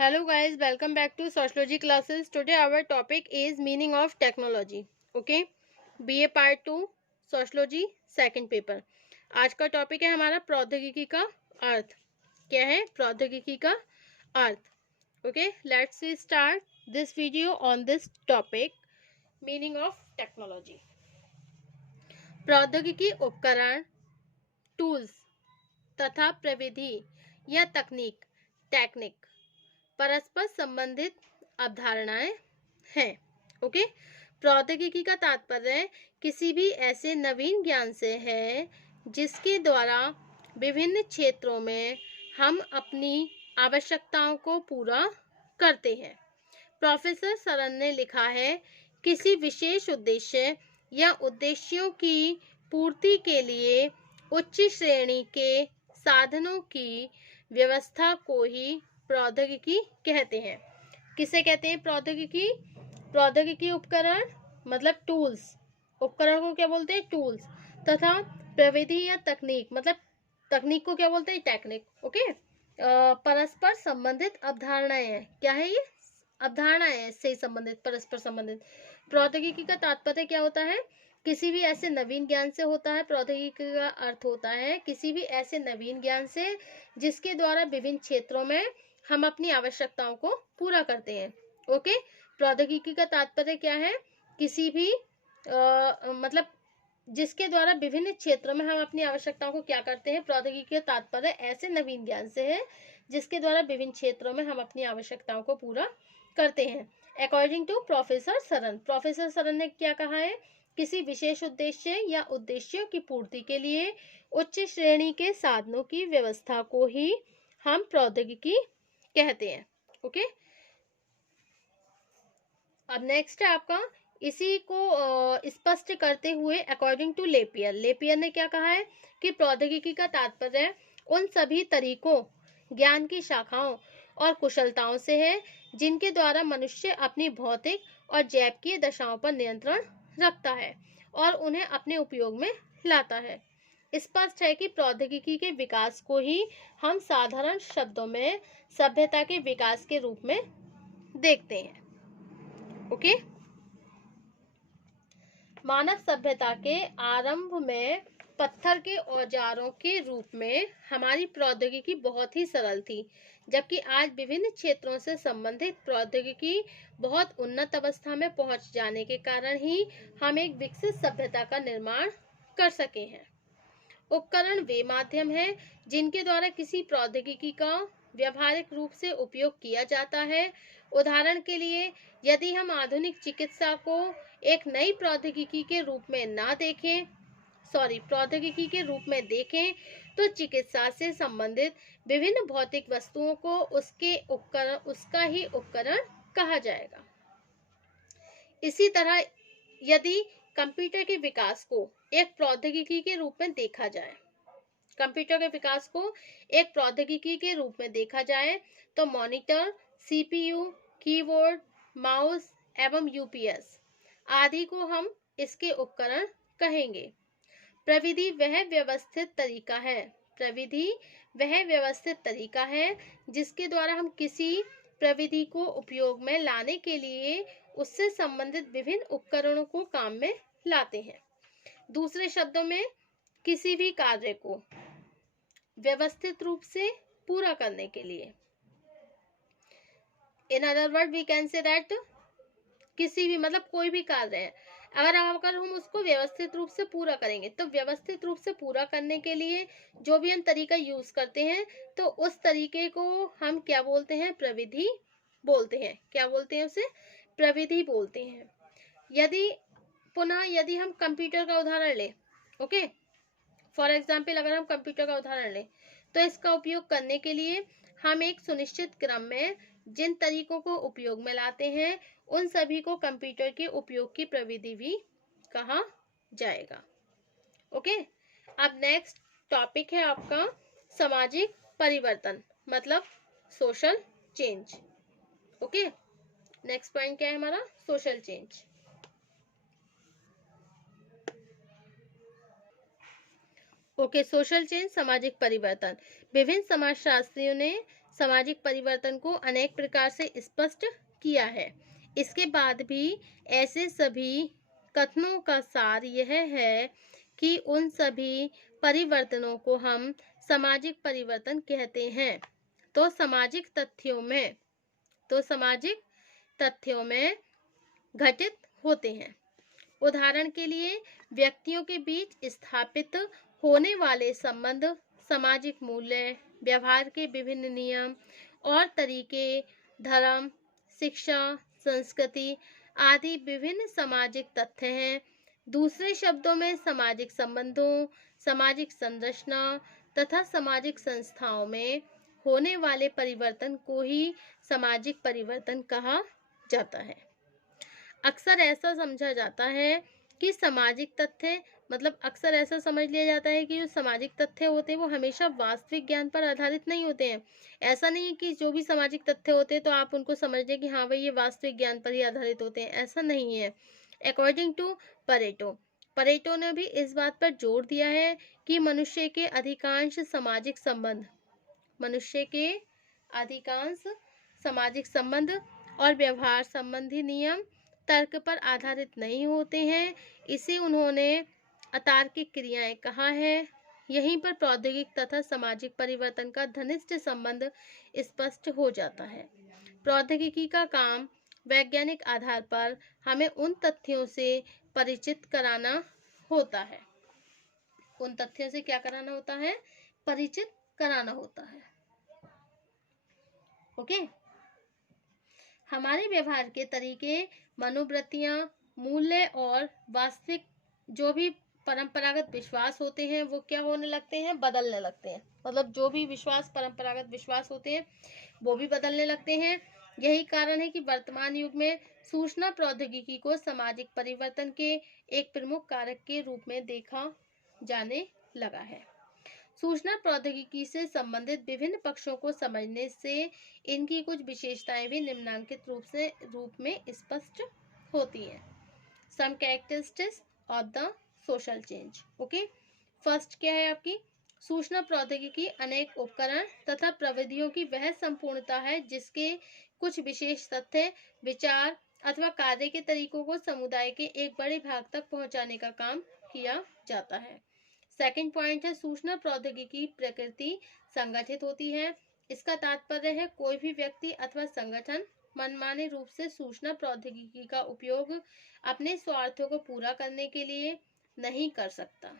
Hello guys, welcome back to sociology classes. Today our topic is meaning of technology. Okay, BA part 2 sociology second paper. आज का topic है हमारा प्रौद्योगिकी का अर्थ. क्या है प्रौद्योगिकी का अर्थ? Okay, let's start this video on this topic, meaning of technology. प्रौद्योगिकी उपकरण, टूल्स तथा प्रविधि या तकनीक, टेक्निक परस्पर संबंधित अवधारणाएं हैं. ओके, प्रौद्योगिकी का तात्पर्य किसी भी ऐसे नवीन ज्ञान से है जिसके द्वारा विभिन्न क्षेत्रों में हम अपनी आवश्यकताओं को पूरा करते हैं. प्रोफेसर सरन ने लिखा है, किसी विशेष उद्देश्य या उद्देश्यों की पूर्ति के लिए उच्च श्रेणी के साधनों की व्यवस्था को ही प्रौद्योगिकी कहते हैं. किसे कहते हैं प्रौद्योगिकी? प्रौद्योगिकी उपकरण मतलब टूल्स, उपकरण को क्या बोलते हैं? टूल्स. तथा प्रविधि या तकनीक मतलब तकनीक को क्या बोलते हैं? टेक्निक. ओके, परस्पर संबंधित अवधारणाएं हैं. क्या है ये? अवधारणाएं हैं इससे संबंधित, परस्पर संबंधित. प्रौद्योगिकी का तात्पर्य क्या होता है? किसी भी ऐसे नवीन ज्ञान से होता है. प्रौद्योगिकी का अर्थ होता है किसी भी ऐसे नवीन ज्ञान से जिसके द्वारा विभिन्न क्षेत्रों में हम अपनी आवश्यकताओं को पूरा करते हैं. ओके, प्रौद्योगिकी का तात्पर्य क्या है? किसी भी मतलब जिसके द्वारा विभिन्न क्षेत्रों में हम अपनी आवश्यकताओं को क्या करते हैं. प्रौद्योगिकी का तात्पर्य ऐसे नवीन ज्ञान से है जिसके द्वारा विभिन्न क्षेत्रों में हम अपनी आवश्यकताओं को पूरा करते हैं. According to professor Saran, professor Saran ने क्या कहा है? किसी विशेष उद्देश्य या उद्देश्यों की पूर्ति के लिए उच्च श्रेणी के साधनों की व्यवस्था को ही हम प्रौद्योगिकी कहते हैं. ओके, अब नेक्स्ट है आपका, इसी को स्पष्ट करते हुए अकॉर्डिंग टू लेपियर, लेपियर ने क्या कहा है कि प्रौद्योगिकी का तात्पर्य उन सभी तरीकों, ज्ञान की शाखाओं और कुशलताओं से है जिनके द्वारा मनुष्य अपनी भौतिक और जैविकीय दशाओं पर नियंत्रण रखता है और उन्हें अपने उपयोग में लाता है. स्पष्ट है कि प्रौद्योगिकी के विकास को ही हम साधारण शब्दों में सभ्यता के विकास के रूप में देखते हैं. ओके, मानव सभ्यता के आरंभ में पत्थर के औजारों के रूप में हमारी प्रौद्योगिकी बहुत ही सरल थी, जबकि आज विभिन्न क्षेत्रों से संबंधित प्रौद्योगिकी बहुत उन्नत अवस्था में पहुंच जाने के कारण ही हम एक विकसित सभ्यता का निर्माण कर सके हैं. उपकरण वे माध्यम हैं जिनके द्वारा किसी प्रौद्योगिकी का व्यावहारिक रूप से उपयोग किया जाता है. उदाहरण के लिए, यदि हम आधुनिक चिकित्सा को एक नई प्रौद्योगिकी के रूप में प्रौद्योगिकी के रूप में देखें तो चिकित्सा से संबंधित विभिन्न भौतिक वस्तुओं को उसका ही उपकरण कहा जाएगा. इसी तरह यदि कंप्यूटर के विकास को एक प्रौद्योगिकी के रूप में देखा जाए, कंप्यूटर के विकास को एक प्रौद्योगिकी के रूप में देखा जाए तो मॉनिटर, सीपीयू, कीबोर्ड, माउस एवं यूपीएस आदि को हम इसके उपकरण कहेंगे. प्रविधि वह व्यवस्थित तरीका है जिसके द्वारा हम किसी प्रविधि को उपयोग में लाने के लिए उससे संबंधित विभिन्न उपकरणों को काम में लाते हैं. दूसरे शब्दों में, किसी भी कार्य को व्यवस्थित रूप से पूरा करने के लिए, in other word we can say that किसी भी मतलब कोई भी कार्य है, अगर हम उसको व्यवस्थित रूप से पूरा करेंगे तो व्यवस्थित रूप से पूरा करने के लिए जो भी हम तरीका यूज करते हैं तो उस तरीके को हम क्या बोलते हैं? प्रविधि बोलते हैं. क्या बोलते हैं उसे? प्रविधि बोलते हैं. यदि हम कंप्यूटर का उदाहरण लें, ओके, फॉर एग्जाम्पल अगर हम कंप्यूटर का उदाहरण लें तो इसका उपयोग करने के लिए हम एक सुनिश्चित क्रम में जिन तरीकों को उपयोग में लाते हैं उन सभी को कंप्यूटर के उपयोग की प्रविधि भी कहा जाएगा. ओके, अब नेक्स्ट टॉपिक है आपका सामाजिक परिवर्तन मतलब social change. Okay, next point क्या है हमारा? Social change. Okay, social change, सामाजिक परिवर्तन. विभिन्न समाजशास्त्रियों ने सामाजिक परिवर्तन को अनेक प्रकार से स्पष्ट किया है। इसके बाद भी ऐसे सभी कथनों का सार यह है कि उन सभी परिवर्तनों को हम सामाजिक परिवर्तन कहते हैं। तो सामाजिक तथ्यों में घटित होते हैं। उदाहरण के लिए व्यक्तियों के बीच स्थापित होने वाले संबंध, सामाजिक मूल्य, व्यवहार के विभिन्न नियम और तरीके, धर्म, शिक्षा, संस्कृति आदि विभिन्न सामाजिक तथ्य हैं। दूसरे शब्दों में सामाजिक संबंधों, सामाजिक संरचना तथा सामाजिक संस्थाओं में होने वाले परिवर्तन को ही सामाजिक परिवर्तन कहा जाता है। अक्सर ऐसा समझा जाता है कि सामाजिक तथ्य अक्सर ऐसा समझ लिया जाता है कि जो सामाजिक तथ्य होते हैं वो हमेशा वास्तविक ज्ञान पर आधारित नहीं होते हैं। ऐसा नहीं है कि जो भी सामाजिक तथ्य होते हैं तो आप उनको समझ लें कि हाँ भाई ये वास्तविक ज्ञान पर ही आधारित होते हैं, ऐसा नहीं है। अकॉर्डिंग टू परेटो ने भी इस बात पर जोर दिया है कि मनुष्य के अधिकांश सामाजिक संबंध और व्यवहार संबंधी नियम तर्क पर आधारित नहीं होते हैं। इसे उन्होंने अतार्किक क्रियाएं कहा है। यहीं पर प्रौद्योगिक तथा सामाजिक परिवर्तन का घनिष्ठ संबंध स्पष्ट हो जाता है। प्रौद्योगिकी का काम वैज्ञानिक आधार पर हमें उन तथ्यों से परिचित कराना होता है। उन तथ्यों से क्या कराना होता है? परिचित कराना होता है। ओके। हमारे व्यवहार के तरीके, मनोवृत्तियां, मूल्य और वास्तविक जो भी परंपरागत विश्वास होते हैं वो क्या होने लगते हैं? बदलने लगते हैं। जो भी परंपरागत विश्वास होते हैं वो भी बदलने लगते हैं। यही कारण है कि वर्तमान युग में सूचना प्रौद्योगिकी को सामाजिक परिवर्तन के एक प्रमुख कारक के रूप में देखा जाने लगा है। सूचना प्रौद्योगिकी से संबंधित विभिन्न पक्षों को समझने से इनकी कुछ विशेषताएं भी निम्नांकित रूप में स्पष्ट होती हैं। Some characteristics of the social change. Okay, first क्या है आपकी? सूचना प्रौद्योगिकी अनेक उपकरण तथा प्रविधियों की वह संपूर्णता है जिसके कुछ विशेष तथ्य, विचार अथवा कार्य के तरीकों को समुदाय के एक बड़े भाग तक पहुंचाने का काम किया जाता है। सेकंड पॉइंट है सूचना प्रौद्योगिकी प्रकृति संगठित होती है। इसका तात्पर्य है कोई भी व्यक्ति अथवा संगठन मनमाने रूप से सूचना प्रौद्योगिकी का उपयोग अपने स्वार्थों को पूरा करने के लिए नहीं कर सकता।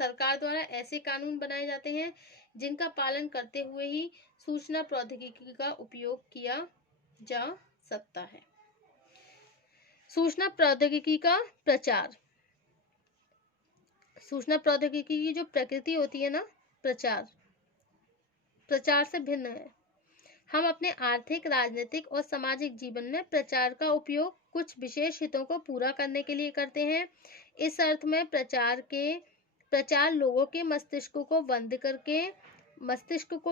सरकार द्वारा ऐसे कानून बनाए जाते हैं जिनका पालन करते हुए ही सूचना प्रौद्योगिकी का उपयोग किया जा सकता है। सूचना प्रौद्योगिकी का प्रचार। सूचना प्रौद्योगिकी की जो प्रकृति होती है ना, प्रचार से भिन्न है। हम अपने आर्थिक, राजनीतिक और सामाजिक जीवन में प्रचार का उपयोग कुछ विशेष हितों को पूरा करने के लिए करते हैं। इस अर्थ में प्रचार लोगों के मस्तिष्क को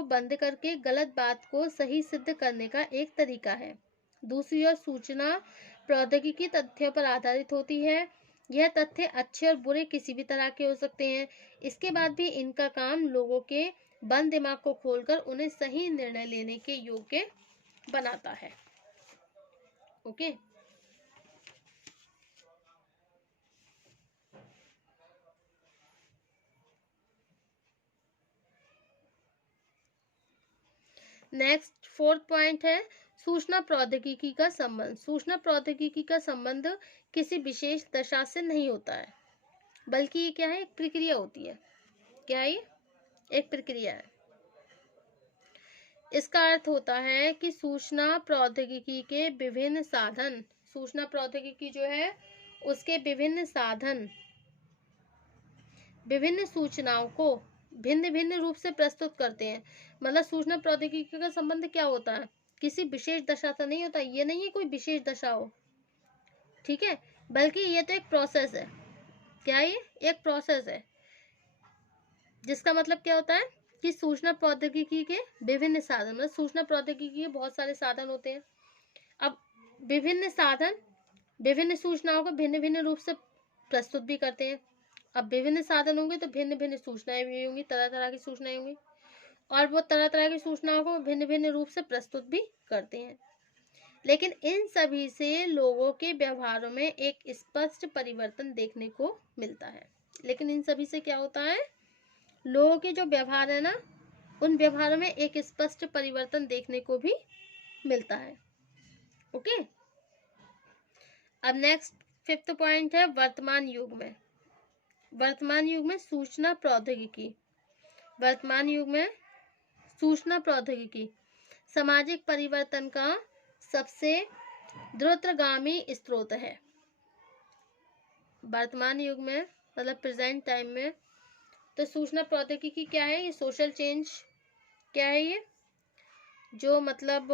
बंद करके गलत बात को सही सिद्ध करने का एक तरीका है। दूसरी ओर सूचना प्रौद्योगिकी तथ्यों पर आधारित होती है। यह तथ्य अच्छे और बुरे किसी भी तरह के हो सकते हैं। इसके बाद भी इनका काम लोगों के बंद दिमाग को खोलकर उन्हें सही निर्णय लेने के योग्य बनाता है। ओके, नेक्स्ट फोर्थ पॉइंट है सूचना प्रौद्योगिकी का संबंध। सूचना प्रौद्योगिकी का संबंध किसी विशेष दशा से नहीं होता है, बल्कि ये क्या है? एक प्रक्रिया होती है। क्या है? एक प्रक्रिया है। इसका अर्थ होता है कि सूचना प्रौद्योगिकी के विभिन्न साधन, सूचना प्रौद्योगिकी जो है उसके विभिन्न साधन विभिन्न सूचनाओं को भिन्न भिन्न रूप से प्रस्तुत करते हैं। सूचना प्रौद्योगिकी का संबंध क्या होता है? किसी विशेष दशा से नहीं होता। ये नहीं है कोई विशेष दशा हो, ठीक है, बल्कि ये तो एक प्रोसेस है। क्या ये? एक प्रोसेस है, जिसका मतलब क्या होता है कि सूचना प्रौद्योगिकी के विभिन्न साधन, सूचना प्रौद्योगिकी के बहुत सारे साधन होते हैं। अब विभिन्न साधन विभिन्न सूचनाओं को भिन्न भिन्न रूप से प्रस्तुत भी करते हैं। अब विभिन्न साधन होंगे तो भिन्न भिन्न सूचनाएं भी होंगी, तरह तरह की सूचनाएं होंगी। और वो तरह तरह की सूचनाओं को भिन्न भिन्न रूप से प्रस्तुत भी करते हैं। लेकिन इन सभी से लोगों के व्यवहारों में एक स्पष्ट परिवर्तन देखने को मिलता है। लेकिन इन सभी से क्या होता है, लोगों के जो व्यवहार है ना, उन व्यवहारों में एक स्पष्ट परिवर्तन देखने को भी मिलता है। ओके, अब नेक्स्ट 5th पॉइंट है वर्तमान युग में। वर्तमान युग में सूचना प्रौद्योगिकी। वर्तमान युग में सूचना प्रौद्योगिकी सामाजिक परिवर्तन का सबसे द्रुतगामी स्रोत है। वर्तमान युग में मतलब प्रेजेंट टाइम में तो सूचना प्रौद्योगिकी क्या है, ये सोशल चेंज क्या है, ये जो मतलब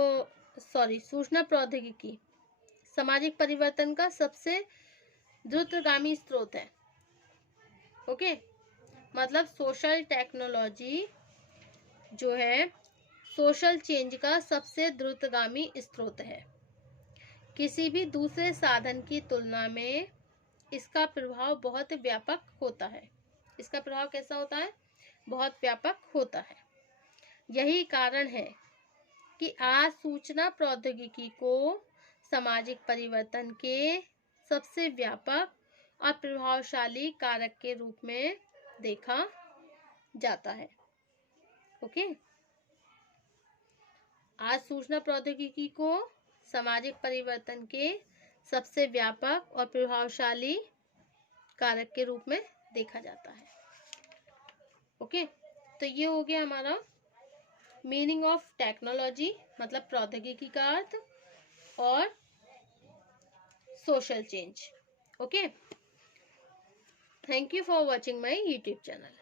सूचना प्रौद्योगिकी सामाजिक परिवर्तन का सबसे द्रुतगामी स्रोत है। ओके, मतलब सोशल टेक्नोलॉजी जो है सोशल चेंज का सबसे द्रुतगामी स्रोत है। किसी भी दूसरे साधन की तुलना में इसका प्रभाव बहुत व्यापक होता है। इसका प्रभाव कैसा होता है, बहुत व्यापक होता है। यही कारण है कि आज सूचना प्रौद्योगिकी को सामाजिक परिवर्तन के सबसे व्यापक और प्रभावशाली कारक के रूप में देखा जाता है। ओके, आज सूचना प्रौद्योगिकी को सामाजिक परिवर्तन के सबसे व्यापक और प्रभावशाली कारक के रूप में देखा जाता है। ओके, तो ये हो गया हमारा मीनिंग ऑफ टेक्नोलॉजी, मतलब प्रौद्योगिकी का अर्थ, और social change. Okay, thank you for watching my YouTube channel.